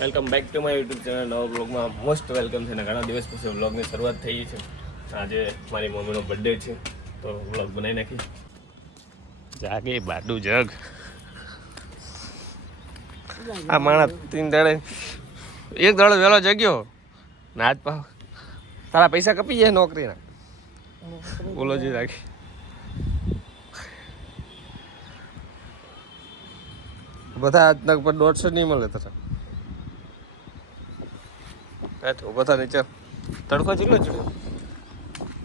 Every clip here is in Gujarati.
Welcome back to my YouTube channel. નવા બ્લોગમાં મોસ્ટ વેલકમ છે ને ઘણા દિવસ પછી બ્લોગની શરૂઆત થઈ છે. આજે મારી મમ્મીનો બર્થડે છે તો બ્લોગ બનાવી નાખી. જાગે બાડુ જગ આ માણસ 3 દાડે એક દાડો વહેલો જગ્યો નાચ પાવ તારા પૈસા કપી જાય નોકરીના બોલો જી રાખી. બધા આજ તક પર 150 નહીં મળે તારા બધા નીચે તડકો ચીલો ચડ્યો.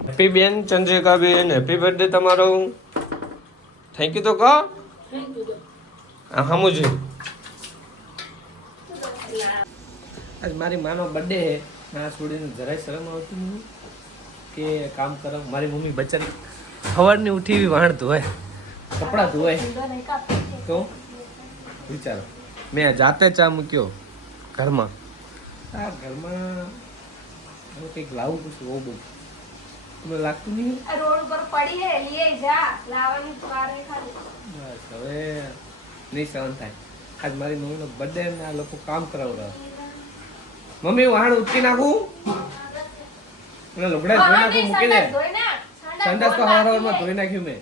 હેપી બેન ચંદ્રિકા બેન, હેપી બર્થડે તમારો. થેન્ક યુ તો કહો. હમું છે આજ મારી માનો બર્થડે હે. ના છોડીને જરાય શરમ આવતી નહીં કે કામ કરો. મારી મમ્મી બચારી સવારની ઉઠી વાણ ધોય, કપડાં ધોય. તો વિચારો મેં જાતે ચા મૂક્યો ઘરમાં. આ ઘરમાં કંઈક લાવું પૂછું બહુ બધું તમને લાગતું નહીં. રોડ ઉપર પડી હે લઈ જા લાવવાની વાર હે ખાલી. બસ હવે નહીં સહન થાય. આજ મારી મમ્મીનો બર્થડે ને આ લોકો કામ કરાવડા. મમ્મી વાહણ ઉચકી નાખું અને લુગડા ધોઈ નાખું મૂકી દે. સંડાસ તો હવારમાં ધોઈ નાખ્યું મેં.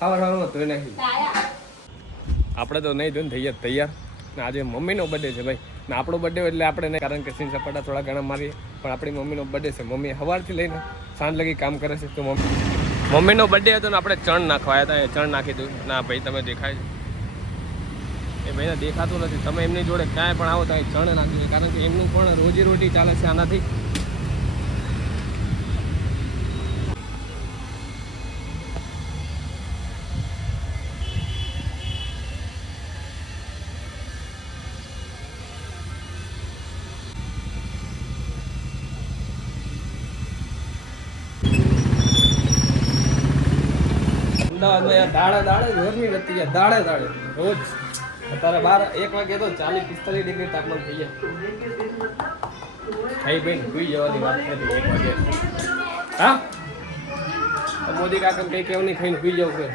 હવારમાં ધોઈ નાખ્યું. આપણે તો નહીં ધોઈને થઈ ગયા તૈયાર. ને આજે મમ્મીનો બર્થડે છે ભાઈ. ને આપણો બર્થડે એટલે આપણે નહીં, કારણ કે સીન સપાટા થોડા ઘણા મારીએ, પણ આપણી મમ્મીનો બર્થડે છે. મમ્મી સવારથી લઈને સાંજ લગી કામ કરે છે. તો મમ્મીનો બર્થડે હતો ને આપણે ચણ નાખવા આવ્યા હતા. એ ચણ નાખી દઉં. ના ભાઈ તમે દેખાય છે એ ભાઈને દેખાતું નથી. તમે એમની જોડે ક્યાંય પણ આવો તો ચણ નાખી દે, કારણ કે એમનું પણ રોજીરોટી ચાલે છે આનાથી. અમદાવાદમાં દાડે ગરમી વધતી જાય. દાડે રોજ અત્યારે 1 વાગે તો 40-45 ડિગ્રી તાપમાન થઈ જાય. ખાઈ ભાઈ સુઈ જવાની વાત નથી 1 વાગે. હા મોદી કાકા કઈ કેવું નહીં, ખાઈને સુઈ જવું છે.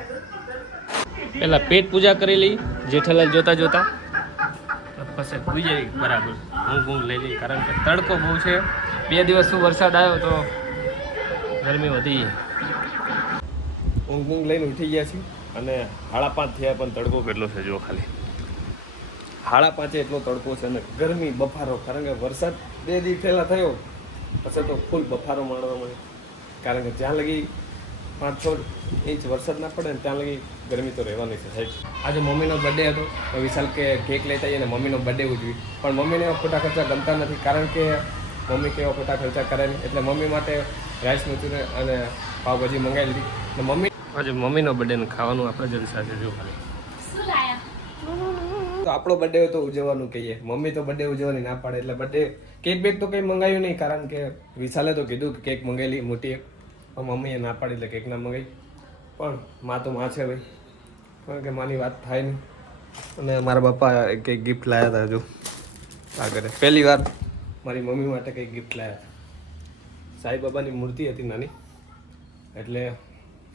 પેલા પેટ પૂજા કરી લઈ જેઠાલાલ જોતા જોતા, પછી સુઈ જાય બરાબર. ઊંઘ લઈ લઈ, કારણ કે તડકો બહુ છે. 2 દિવસ શું વરસાદ આવ્યો તો ગરમી વધી. ઊંઘ લઈને ઉઠી ગયા છીએ અને 5:30 થયા, પણ તડકો કેટલો છે જો ખાલી. 5:30 એટલો તડકો છે અને ગરમી બફારો, કારણ કે વરસાદ 2 દિવસ પહેલાં થયો પછી તો ફૂલ બફારો માણવા મળે. કારણ કે જ્યાં લગી 5-6 ઇંચ વરસાદ ના પડે ને ત્યાં લગી ગરમી તો રહેવાની છે સાહેબ. આજે મમ્મીનો બર્થડે હતો તો વિશાલ કે કેક લેતા આવીએ અને મમ્મીનો બર્થડે ઉજવી, પણ મમ્મીને એવા ખોટા ખર્ચા ગમતા નથી, કારણ કે મમ્મી કેવા ખોટા ખર્ચા કરે નહીં. એટલે મમ્મી માટે રાઈસ મંચુરિયન અને પાવભાજી મંગાવી લીધી. અને મમ્મી આજે મમ્મીનો બર્થડે ને ખાવાનું આપણે જલસા છે જો ખાલી. તો આપણો બર્થડે તો ઉજવવાનું કહીએ, મમ્મી તો બર્થડે ઉજવવાની ના પાડે. એટલે બર્થડે કેક બેક તો કંઈ મંગાવ્યું નહીં, કારણ કે વિશાલે તો કીધું કે કેક મંગાવેલી મોટી એક, પણ મમ્મીએ ના પાડી એટલે કેક ના મંગાવી. પણ માં તો માં છે ભાઈ, કારણ કે માની વાત થાય નહીં. અને મારા પપ્પા કંઈક ગિફ્ટ લાવ્યા હતા. જો આગળ પહેલી વાર મારી મમ્મી માટે કંઈક ગિફ્ટ લાવ્યા હતા. સાંઈ બાબાની મૂર્તિ હતી નાની. એટલે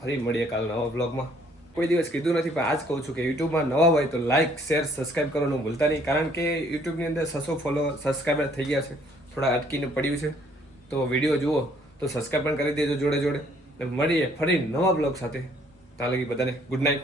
ફરી મળીએ કાલ નવા બ્લોગમાં. કોઈ દિવસ કીધું નથી પણ આજ કહું છું કે યુટ્યુબમાં નવા હોય તો લાઇક શેર સબસ્ક્રાઈબ કરવાનું ભૂલતા નહીં, કારણ કે યુટ્યુબની અંદર 600 ફોલોવર સબસ્ક્રાઈબર થઈ ગયા છે. થોડા અટકીને પડ્યું છે તો વિડીયો જુઓ તો સબસ્ક્રાઈબ પણ કરી દેજો જોડે જોડે. મળીએ ફરી નવા બ્લોગ સાથે. ત્યાં લગી બધાને ગુડ નાઇટ.